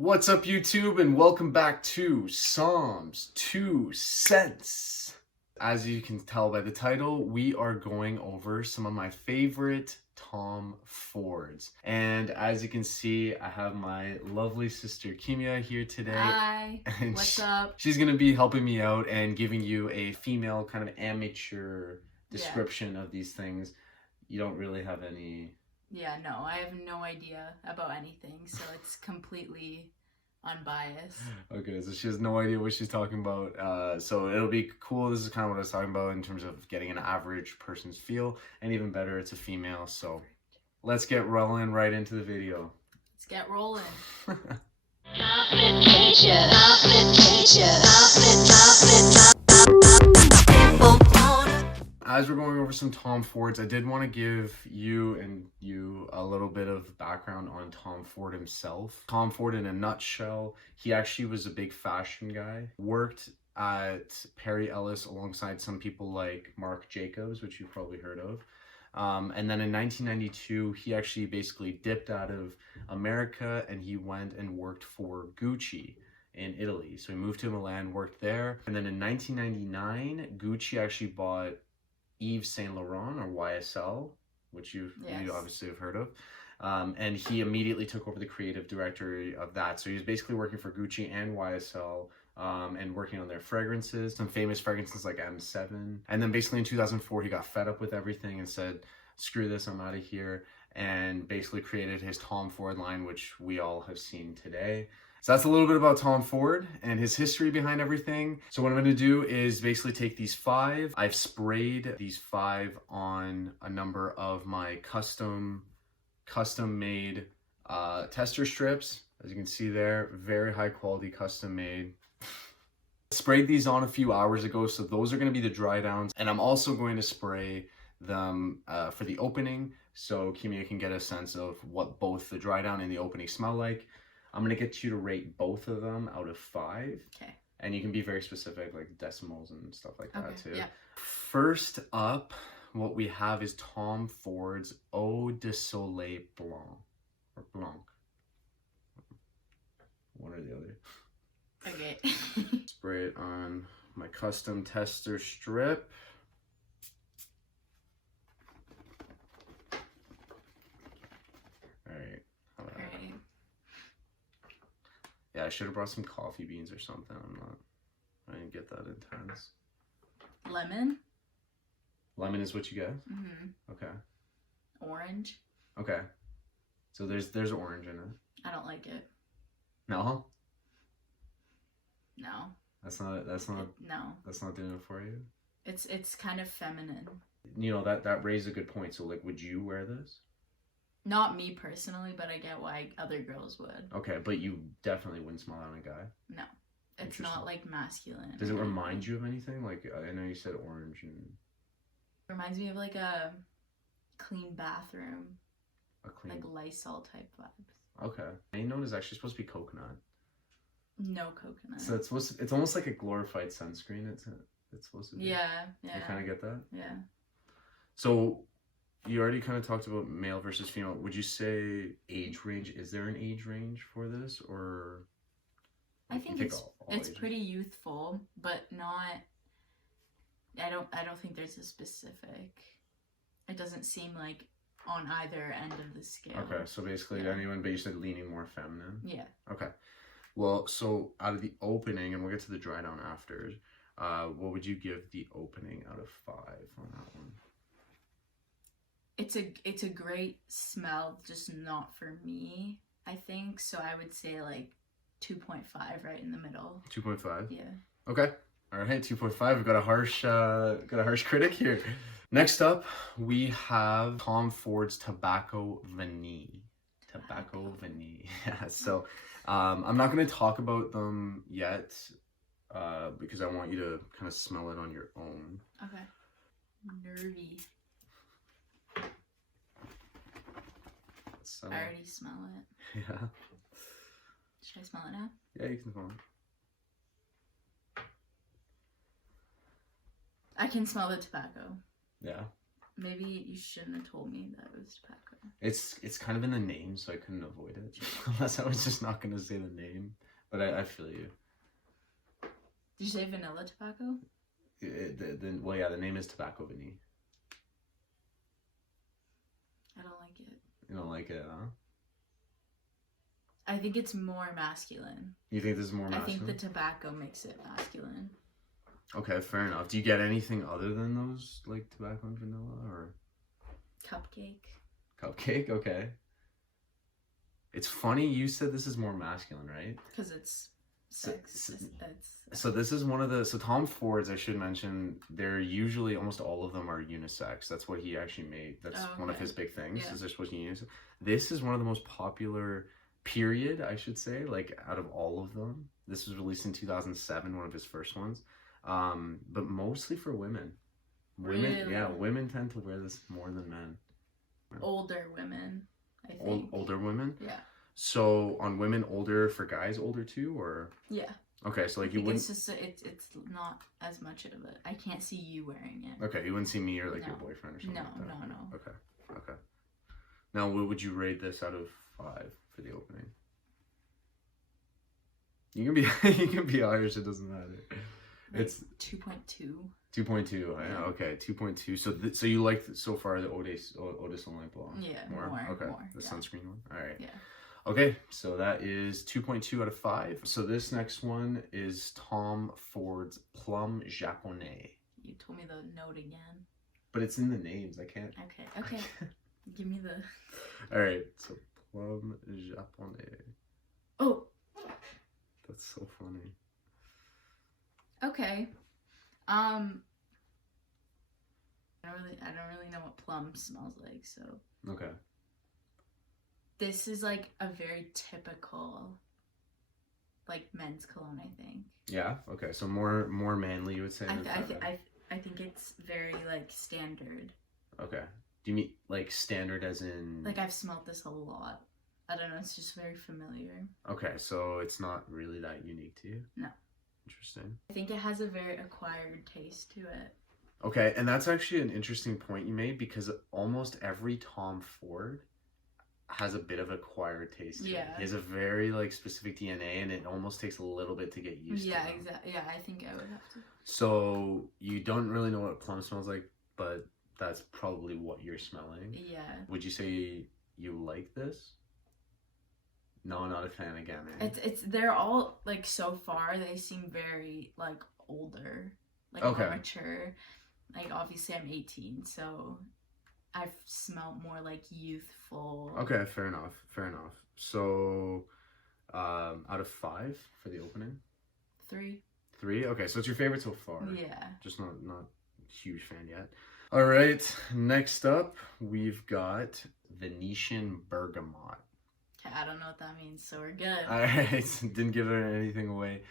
What's up, YouTube, and welcome back to Psalms 2 Cents. As you can tell by the title, we are going over some of my favorite Tom Fords. And as you can see, I have my lovely sister Kimia here today. Hi, and what's up? She's going to be helping me out and giving you a female kind of amateur description of these things. You don't really have any... Yeah, no, I have no idea about anything, so it's completely unbiased. Okay, so she has no idea what she's talking about. So it'll be cool. This is kind of what I was talking about in terms of getting an average person's feel, and even better, it's a female. So let's get rolling right into the video. Let's get rolling. As we're going over some Tom Fords, I did want to give you a little bit of background on Tom Ford himself. Tom Ford, in a nutshell, he actually was a big fashion guy. Worked at Perry Ellis alongside some people like Marc Jacobs, which you've probably heard of. And then in 1992, he actually basically dipped out of America and he went and worked for Gucci in Italy. So he moved to Milan, worked there. And then in 1999, Gucci actually bought Yves Saint Laurent, or YSL, which you obviously have heard of. And he immediately took over the creative director of that. So he was basically working for Gucci and YSL and working on their fragrances, some famous fragrances like M7. And then basically in 2004, he got fed up with everything and said, screw this, I'm out of here. And basically created his Tom Ford line, which we all have seen today. So that's a little bit about Tom Ford and his history behind everything. So what I'm going to do is basically take these 5. I've sprayed these 5 on a number of my custom made tester strips. As you can see there, very high quality, custom made. Sprayed these on a few hours ago, so those are going to be the dry downs. And I'm also going to spray them for the opening, so Kimia can get a sense of what both the dry down and the opening smell like. I'm going to get you to rate both of them out of 5. Okay. And you can be very specific, like decimals and stuff like that too. Yeah. First up, what we have is Tom Ford's Eau de Soleil Blanc. Or Blanc. One or the other. Okay. Spray it on my custom tester strip. Alright. Yeah, I should have brought some coffee beans or something. I didn't get that intense. Lemon? Lemon is what you get? Mm-hmm. Okay. Orange? Okay. So there's orange in it. I don't like it. No? No. That's not no. That's not doing it for you? It's kind of feminine. You know, that raised a good point. So like, would you wear this? Not me personally, but I get why other girls would. Okay, but you definitely wouldn't smell on a guy? No. It's not like masculine. Does it remind you of anything? Like, I know you said orange and... Reminds me of like a clean bathroom. Like Lysol type vibes. Okay. Main note is actually supposed to be coconut. No coconut. So it's almost like a glorified sunscreen. It's supposed to be. Yeah. You kind of get that? Yeah. So... You already kind of talked about male versus female. Would you say age range? Is there an age range for this, or? I think it's pretty youthful, but not. I don't think there's a specific. It doesn't seem like on either end of the scale. Okay, so basically anyone, but you said leaning more feminine. Yeah. Okay, well, so out of the opening, and we'll get to the dry down after. What would you give the opening out of 5 on that one? It's a great smell, just not for me, I think. So I would say like 2.5 right in the middle. 2.5? Yeah. Okay. All right, 2.5. We've got a harsh critic here. Next up, we have Tom Ford's Tobacco Vanille. Tobacco Vanille. Yeah. So I'm not going to talk about them yet because I want you to kind of smell it on your own. Okay. Nervy. So, I already smell it. Yeah. Should I smell it now? Yeah, you can smell it. I can smell the tobacco. Yeah. Maybe you shouldn't have told me that it was tobacco. It's kind of in the name, so I couldn't avoid it. Unless I was just not going to say the name. But I feel you. Did you say vanilla tobacco? Well, yeah, the name is Tobacco Vanille. I don't like it. You don't like it, huh? I think it's more masculine. You think this is more masculine? I think the tobacco makes it masculine. Okay, fair enough. Do you get anything other than those, like tobacco and vanilla, or? Cupcake. Cupcake? Okay. It's funny you said this is more masculine, right? Because it's sex. So this is one of the... So Tom Ford's, I should mention, they're usually... Almost all of them are unisex. That's what he actually made. That's one of his big things, is they're supposed to be unisex. This is one of the most popular... period, I should say, like out of all of them. This was released in 2007, one of his first ones, but mostly for women. Really? Yeah, women tend to wear this more than men. Older women, I think. Older women? Yeah. So on women, older, for guys, older too, or? Yeah. Okay, so like you wouldn't... It's just, it's not as much of it. I can't see you wearing it. Okay, you wouldn't see me or like your boyfriend or something like that? No. Okay. Now, what would you rate this out of 5 for the opening? You can be Irish, it doesn't matter. Like it's 2.2. 2.2. Yeah. Okay, 2.2. So you like so far the Eau de Soleil Blanc? Yeah, more. Okay, more, the sunscreen one. All right. Yeah. Okay, so that is 2.2 out of 5. So this next one is Tom Ford's Plum Japonais. You told me the note again. But it's in the names. I can't. Okay. Give me the... All right, so Plum Japonais. Oh! That's so funny. Okay. I don't really know what plum smells like, so... Okay. This is like a very typical, like, men's cologne, I think. Yeah. Okay. So more manly, you would say. I think it's very like standard. Okay. Do you mean like standard as in? Like I've smelled this a lot. I don't know. It's just very familiar. Okay, so it's not really that unique to you. No. Interesting. I think it has a very acquired taste to it. Okay, and that's actually an interesting point you made because almost every Tom Ford has a bit of acquired taste. Yeah. He has a very like specific DNA, and it almost takes a little bit to get used to. Yeah, exactly. Yeah, I think I would have to. So you don't really know what plum smells like, but that's probably what you're smelling. Yeah. Would you say you like this? No, not a fan again. Eh? They're all like so far they seem very like older, like more mature. Like obviously I'm 18, so I've smelled more like youthful. Okay, fair enough. So, out of 5 for the opening? 3. 3? Okay, so it's your favorite so far. Yeah. Just not huge fan yet. All right, next up we've got Venetian Bergamot. I don't know what that means, so we're good. All right, didn't give anything away.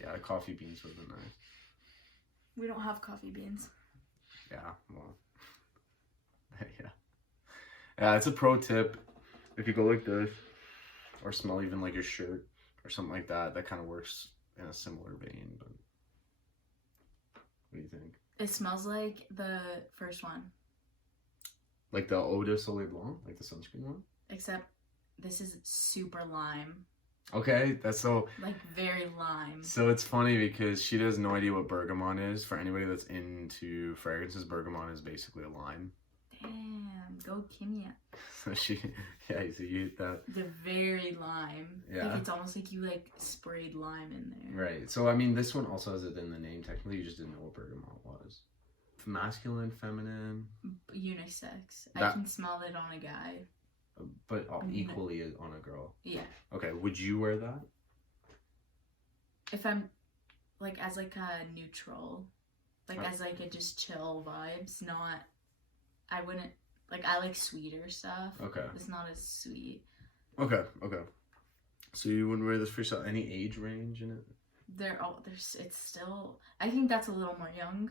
Yeah, the coffee beans would have been nice. We don't have coffee beans. Yeah, well, yeah, it's a pro tip. If you go like this, or smell even like your shirt, or something like that, that kind of works in a similar vein, but what do you think? It smells like the first one. Like the Eau de Soleil Blanc, like the sunscreen one? Except this is super lime. Okay, that's so... Like very lime. So it's funny because she has no idea what bergamot is. For anybody that's into fragrances, bergamot is basically a lime. Damn, go Kimia. So so you eat that. The very lime. Yeah. Like it's almost like you like sprayed lime in there. Right. So I mean, this one also has it in the name. Technically, you just didn't know what bergamot was. Masculine, feminine. Unisex. I can smell it on a guy. But equally on a girl. Yeah. Okay. Would you wear that? If I'm like as like a neutral, like as like a just chill vibes, not. I wouldn't like. I like sweeter stuff. Okay. It's not as sweet. Okay. So you wouldn't wear this for yourself? Any age range in it? It's still. I think that's a little more young.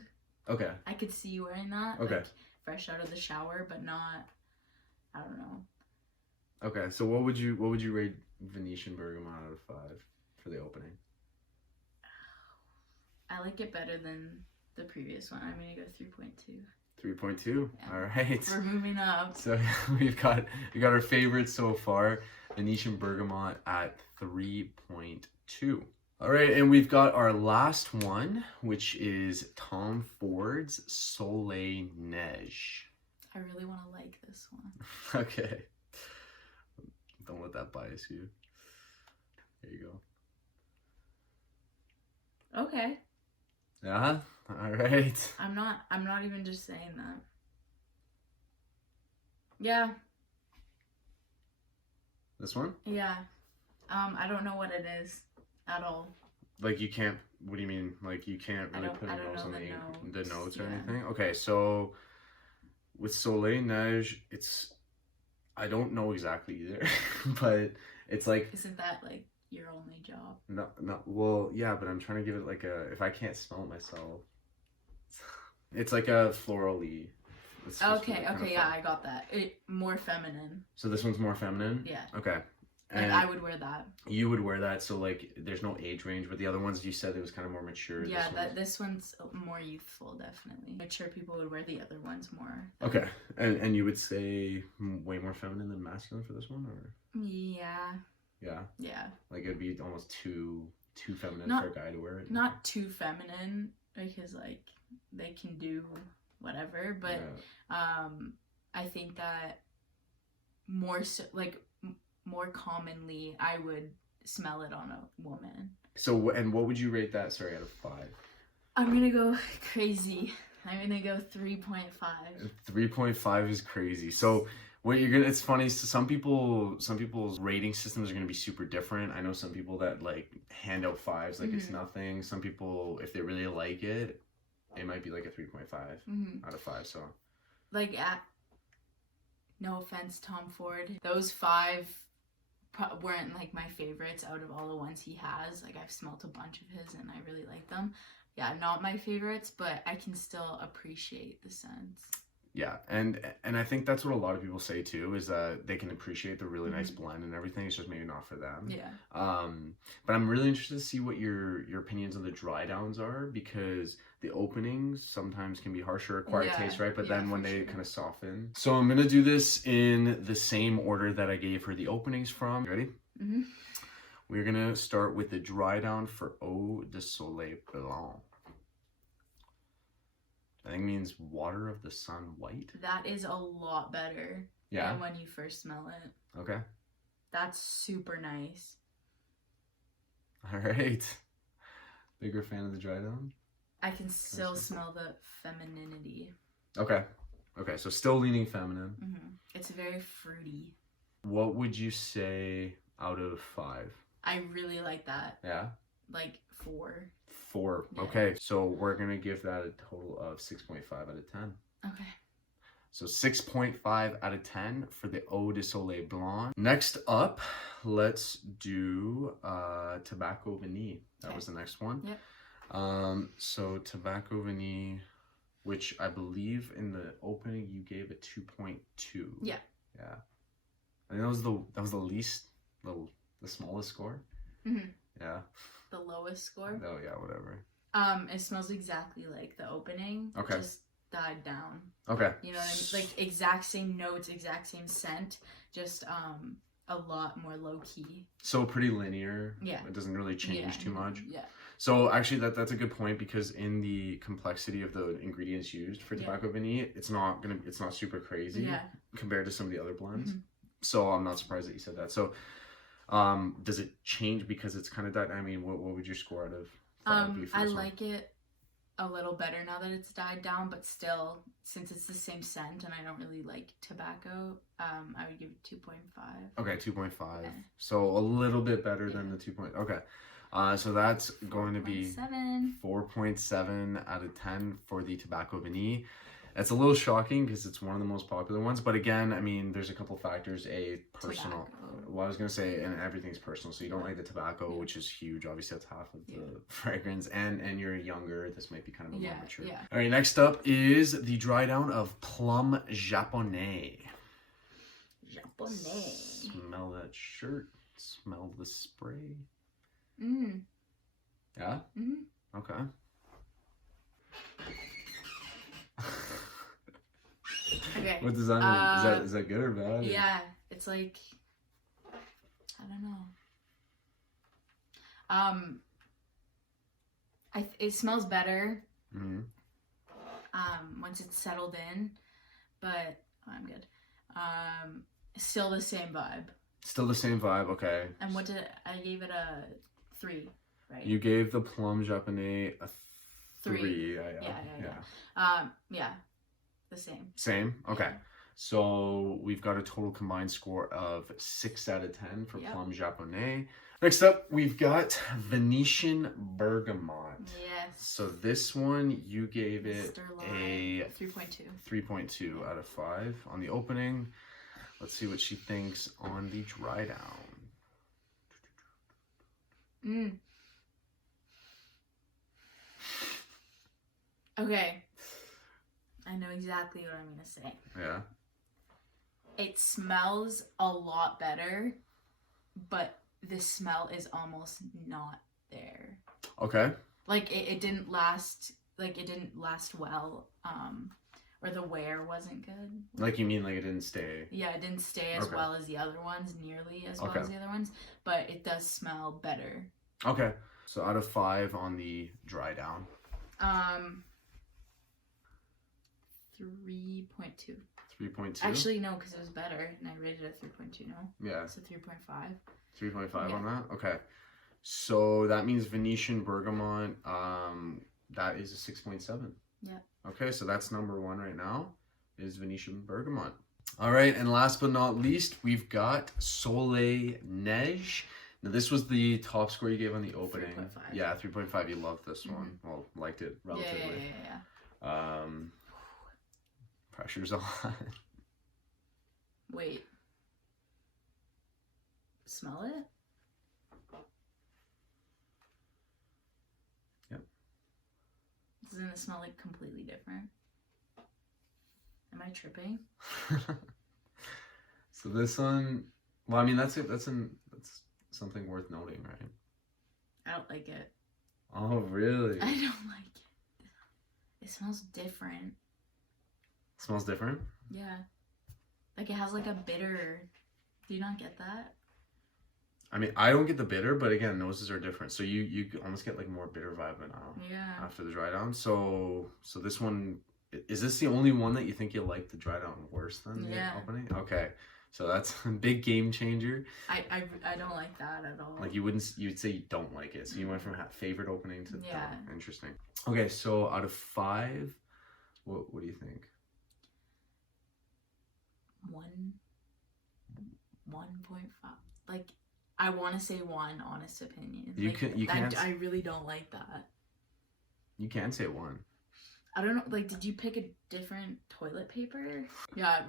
Okay. I could see you wearing that. Okay. Like, fresh out of the shower, but not. I don't know. Okay. So what would you rate Venetian Bergamot out of 5 for the opening? I like it better than the previous one. I'm gonna go 3.2. 3.2. Yeah. All right. We're moving up. So we got our favorites so far. Venetian Bergamot at 3.2. All right, and we've got our last one, which is Tom Ford's Soleil Neige. I really want to like this one. Okay. Don't let that bias you. There you go. Okay. Yeah. All right. I'm not even just saying that. Yeah. This one? Yeah. I don't know what it is at all. Like you can't. What do you mean? Like you can't really put a nose on the notes or anything? Okay, so with Soleil Neige, it's. I don't know exactly either, but it's like. Isn't that like your only job? No. Well, yeah, but I'm trying to give it like a. If I can't smell it myself, it's like a florally. Okay, yeah, I got that. More feminine. So this one's more feminine? Yeah. Okay. And I would wear that. You would wear that, so like there's no age range, but the other ones you said it was kind of more mature. Yeah, this one's more youthful, definitely. Mature people would wear the other ones more. Okay. And you would say way more feminine than masculine for this one, or? Yeah. Yeah? Yeah. Like it'd be almost too feminine for a guy to wear it? Not too feminine, because like they can do whatever, but yeah. I think that more commonly I would smell it on a woman. So, and what would you rate that, sorry, out of 5? I'm gonna go crazy. I'm gonna go 3.5. 3.5 is crazy. So what you're gonna, it's funny, so some people's rating systems are gonna be super different. I know some people that like hand out 5s like it's nothing. Some people, if they really like it, it might be like a 3.5 out of 5. So like no offense, Tom Ford, those 5 weren't like my favorites out of all the ones he has. Like I've smelt a bunch of his and I really like them. Yeah, not my favorites, but I can still appreciate the scents. Yeah, and I think that's what a lot of people say too, is that they can appreciate the really nice blend and everything. It's just maybe not for them. Yeah. But I'm really interested to see what your opinions on the dry downs are, because the openings sometimes can be harsher, acquired taste, right? But then when they kind of soften. So I'm gonna do this in the same order that I gave her the openings from. You ready? Mm-hmm. We're gonna start with the dry down for Eau de Soleil Blanc. I think it means water of the sun white. That is a lot better than when you first smell it. Okay. That's super nice. All right. Bigger fan of the dry down? I can still smell the femininity. Okay. Okay, so still leaning feminine. Mm-hmm. It's very fruity. What would you say out of 5? I really like that. Yeah? Like 4. 4. Yeah. Okay, so we're going to give that a total of 6.5 out of 10. Okay. So 6.5 out of 10 for the Eau de Soleil Blanc. Next up, let's do Tobacco Vanille. That was the next one. Yep. So Tobacco Vanille, which I believe in the opening you gave a 2.2. Yeah. Yeah. I think that was the least, the smallest score. Mm-hmm. Yeah. The lowest score. Oh yeah, whatever. It smells exactly like the opening. Okay. Just died down. Okay. You know what I mean? Like exact same notes, exact same scent, just a lot more low key. So pretty linear. Yeah. It doesn't really change too much. Yeah. So actually that's a good point, because in the complexity of the ingredients used for Tobacco Vanille, it's not super crazy compared to some of the other blends. Mm-hmm. So I'm not surprised that you said that. So does it change because it's kind of that? I mean, what would your score out of 5 be for this one? like it a little better now that it's died down, but still, since it's the same scent and I don't really like tobacco, I would give it 2.5. Okay, 2.5. Yeah. So a little bit better than the 2. Okay. So that's going to be 4.7 out of 10 for the Tobacco Vanille. That's a little shocking because it's one of the most popular ones. But again, I mean, there's a couple factors. Personal. Tobacco. Well, I was going to say, and everything's personal. So you don't like the tobacco, which is huge. Obviously, that's half of the fragrance. And you're younger. This might be kind of a more mature. Yeah. All right, next up is the dry down of Plum Japonais. Japonais. Smell that shirt. Smell the spray. Yeah? Mm-hmm. Okay. Okay. What does that mean? Is that good or bad? Yeah, it's like, I don't know. It smells better. Mm-hmm. Once it's settled in, but I'm good. Still the same vibe. Still the same vibe. Okay. And what did I gave it a 3, right? You gave the Plum Japonais a 3. Yeah. The same. Same? Okay. Yeah. So we've got a total combined score of 6 out of 10 for Yep. Plum Japonais. Next up, we've got Venetian Bergamot. Yes. So this one, you gave it Mr. a Lime, 3.2. 3.2 out of 5 on the opening. Let's see what she thinks on the dry down. Okay. I know exactly what I'm going to say. Yeah. It smells a lot better, but the smell is almost not there. Okay. Like it didn't last well, or the wear wasn't good. Like you mean like it didn't stay? Yeah, it didn't stay as well as the other ones, nearly as well as the other ones, but it does smell better. Okay. So out of 5 on the dry down. 3.2. 3.2? Actually, no, because it was better, and I rated it 3.2, no? Yeah. So 3.5. 3.5 on that? Okay. So that means Venetian Bergamont, that is a 6.7. Yeah. Okay, so that's number 1 right now, is Venetian Bergamot. All right, and last but not least, we've got Soleil Neige. Now, this was the top score you gave on the opening. 3.5. Yeah, 3.5. You loved this one. Well, liked it relatively. Yeah. Pressure's on. Wait. Smell it? Yep. Doesn't it smell like completely different? Am I tripping? So this one, well, I mean, that's something worth noting, right? I don't like it. Oh, really? I don't like it. It smells different. Smells different? Yeah. Like it has like a bitter. Do you not get that? I mean, I don't get the bitter, but again, noses are different. So you almost get like more bitter vibe after the dry down. So this one, is this the only one that you think you like the dry down worse than the opening? Okay. So that's a big game changer. I don't like that at all. Like you'd say you don't like it. So you went from favorite opening to yeah. Interesting. Okay, so out of 5, what do you think? 1.5. Like I want to say 1, honest opinion. You can't. I really don't like that. You can say 1. I don't know. Like, did you pick a different toilet paper? Yeah,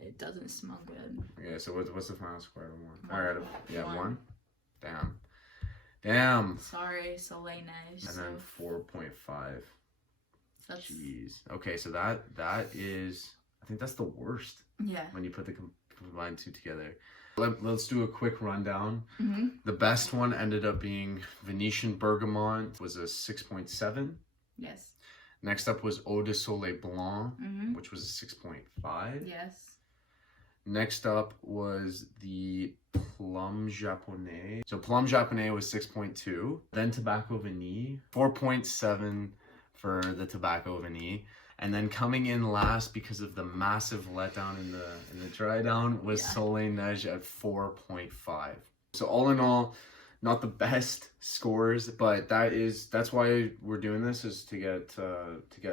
it doesn't smell good. Okay, so what's the final score out of 1? 1. All right, 1. Damn. Sorry, Soleil Neige. And then 4.5. That's... Jeez. Okay, so that is, I think that's the worst. Yeah. When you put the combined 2 together. Let's do a quick rundown. Mm-hmm. The best one ended up being Venetian Bergamont, was a 6.7. Yes. Next up was Eau de Soleil Blanc, mm-hmm. which was a 6.5. Yes. Next up was the Plum Japonais. So Plum Japonais was 6.2. Then Tobacco Vanille, 4.7 for the Tobacco Vanille. And then coming in last because of the massive letdown in the dry down was Soleil Neige at 4.5. So all in all, not the best scores, but that's why we're doing this, is to get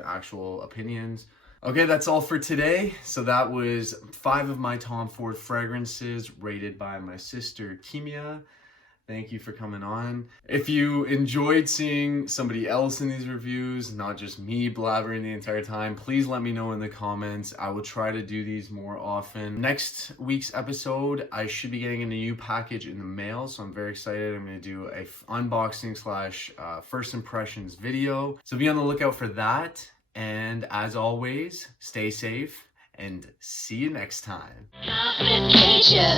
actual opinions. Okay, that's all for today. So that was 5 of my Tom Ford fragrances rated by my sister Kimia. Thank you for coming on. If you enjoyed seeing somebody else in these reviews, not just me blabbering the entire time, please let me know in the comments. I will try to do these more often. Next week's episode, I should be getting a new package in the mail, so I'm very excited. I'm going to do a unboxing / first impressions video. So be on the lookout for that. And as always, stay safe and see you next time. Complication.